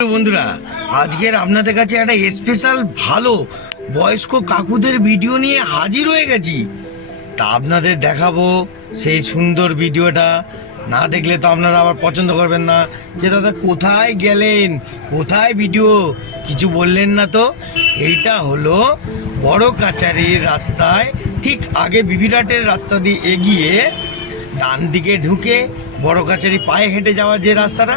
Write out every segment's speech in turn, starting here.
বন্ধুরা, আজকের আপনাদের কাছে একটা স্পেশাল ভালো বয়স্ক কাকুদের ভিডিও নিয়ে হাজির হয়ে গেছি। তা আপনাদের দেখাবো সেই সুন্দর ভিডিওটা। না দেখলে তো আপনারা আবার পছন্দ করবেন না যে দাদা কোথায় গেলেন, কোথায় ভিডিও, কিছু বললেন না তো। এইটা হলো বড় কাচারির রাস্তায় ঠিক আগে বিবিরাটের রাস্তা দিয়ে এগিয়ে ডান দিকে ঢুকে বড় কাচারি পায়ে হেঁটে যাওয়ার যে রাস্তাটা,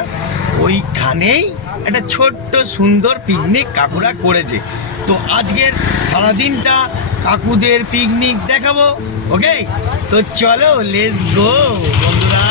ওইখানেই একটা ছোট্ট সুন্দর পিকনিক কাকুরা করেছে। তো আজকের সারাদিনটা কাকুদের পিকনিক দেখাবো। ওকে, তো চলো লেটস গো বন্ধুরা।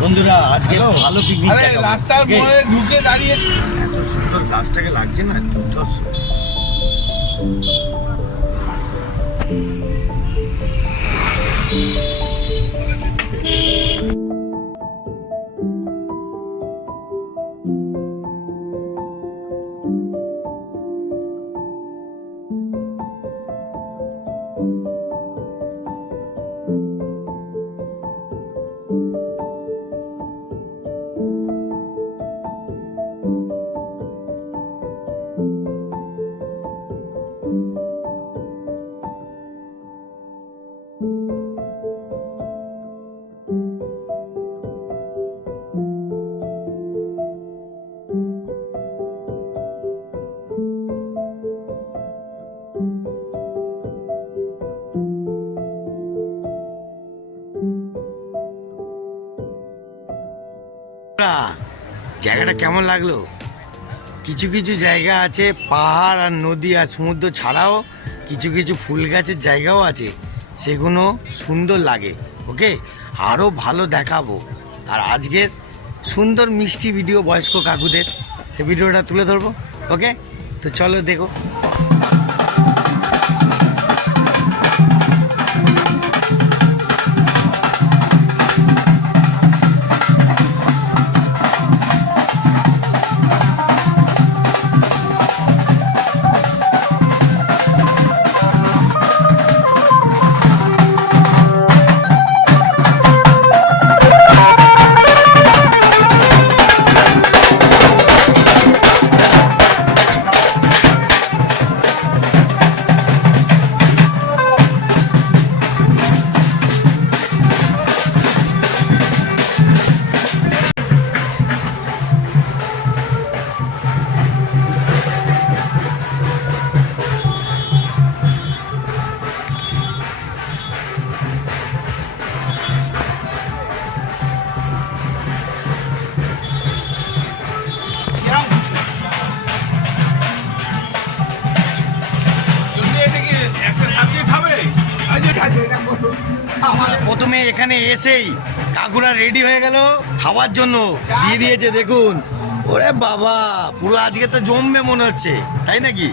বন্ধুরা আজকে ভালো পিকনিক দেখাবো। রাস্তার মোড়ে ঢুকে দাঁড়িয়ে এত সুন্দর গাছটাকে লাগছে না, দুর্ধর্ষ। জায়গাটা কেমন লাগলো? কিছু কিছু জায়গা আছে পাহাড় আর নদী আর সমুদ্র ছাড়াও কিছু কিছু ফুল গাছের জায়গাও আছে, সেগুলো সুন্দর লাগে। ওকে, আরও ভালো দেখাবো। আর আজকের সুন্দর মিষ্টি ভিডিও বয়স্ক কাকুদের, সে ভিডিওটা তুলে ধরবো। ওকে, তো চলো দেখো। প্রথমে এখানে এসেই কাকুরা রেডি হয়ে গেল খাওয়ার জন্য, দিয়ে দিয়েছে দেখুন। ওরে বাবা, পুরো আজকে তো জমবে মনে হচ্ছে, তাই নাকি?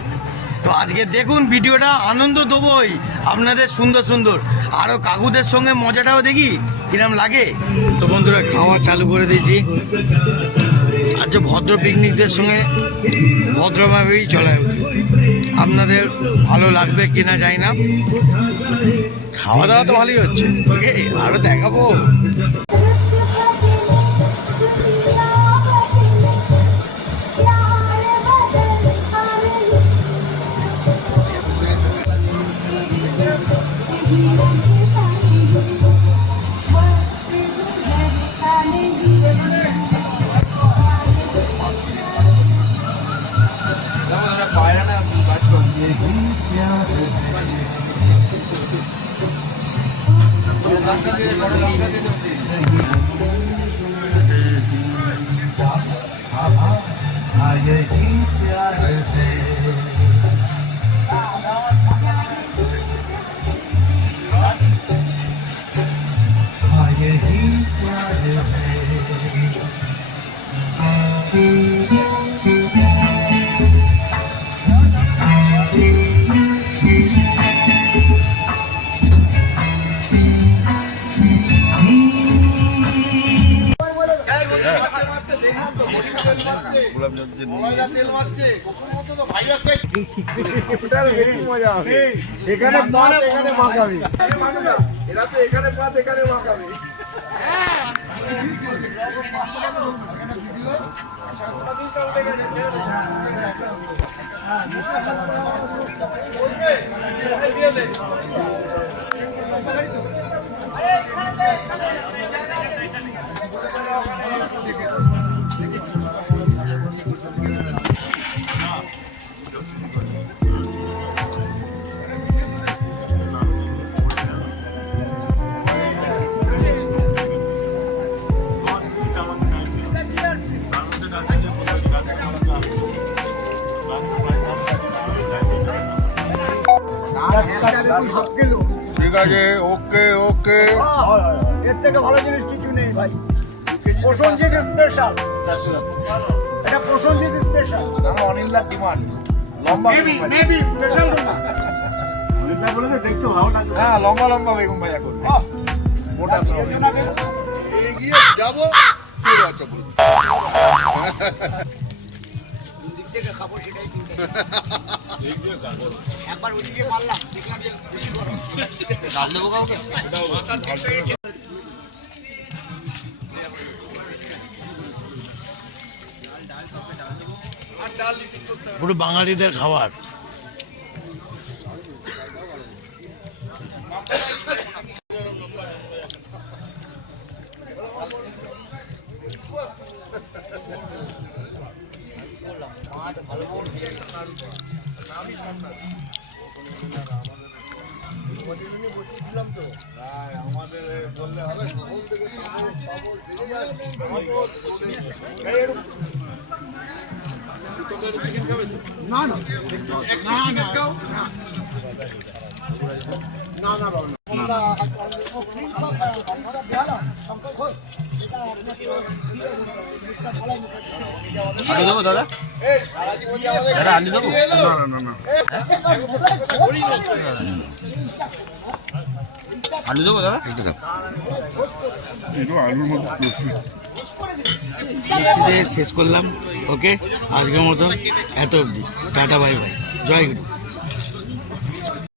তো আজকে দেখুন ভিডিওটা, আনন্দ দেবই আপনাদের সুন্দর সুন্দর। আরও কাকুদের সঙ্গে মজাটাও দেখি কিরম লাগে। তো বন্ধুরা খাওয়া চালু করে দিয়েছি। আচ্ছা, ভদ্র পিকনিকদের সঙ্গে ভদ্রভাবেই চলা উচিত। আপনাদের ভালো লাগবে কিনা জানি না, খাওয়া দাওয়া তো ভালোই হচ্ছে। ওকে, আরও দেখাবো। এখানে পাত এখানে মাখাবি, এরা তো এখানে পাত এখানে মাখাবি। ঠিক আছে, ওকে ওকে। এর থেকে ভালো জিনিস কিছু নেই ভাই। প্রসঞ্জিৎ স্পেশাল, এটা প্রসঞ্জিৎ স্পেশাল। অনিন্দার ডিমান্ড লম্বা, মেবি স্পেশাল না। হ্যাঁ লম্বা লম্বা বেগুন ভাজা করবে, মোটা তো এগিয়ে যাবো চলে আসতে বলবো। খাবো সেটাই কিনতে একবার ওদিকে মারলাম, দেখলাম যে বেশি গরম। পুরো বাঙালিদের খাবার। আমাদের বললে হবে সকল থেকে পাবো বেরিয়ে আসবে। না না আলু দেবো দাদা? দাদা আলু দেবো? না না আলু দেবো দাদা? আলুর মধ্যে শেষ করলাম। ওকে, আজকের মতন এত অবধি। টাটা, বাই বাই, জয় গুরু।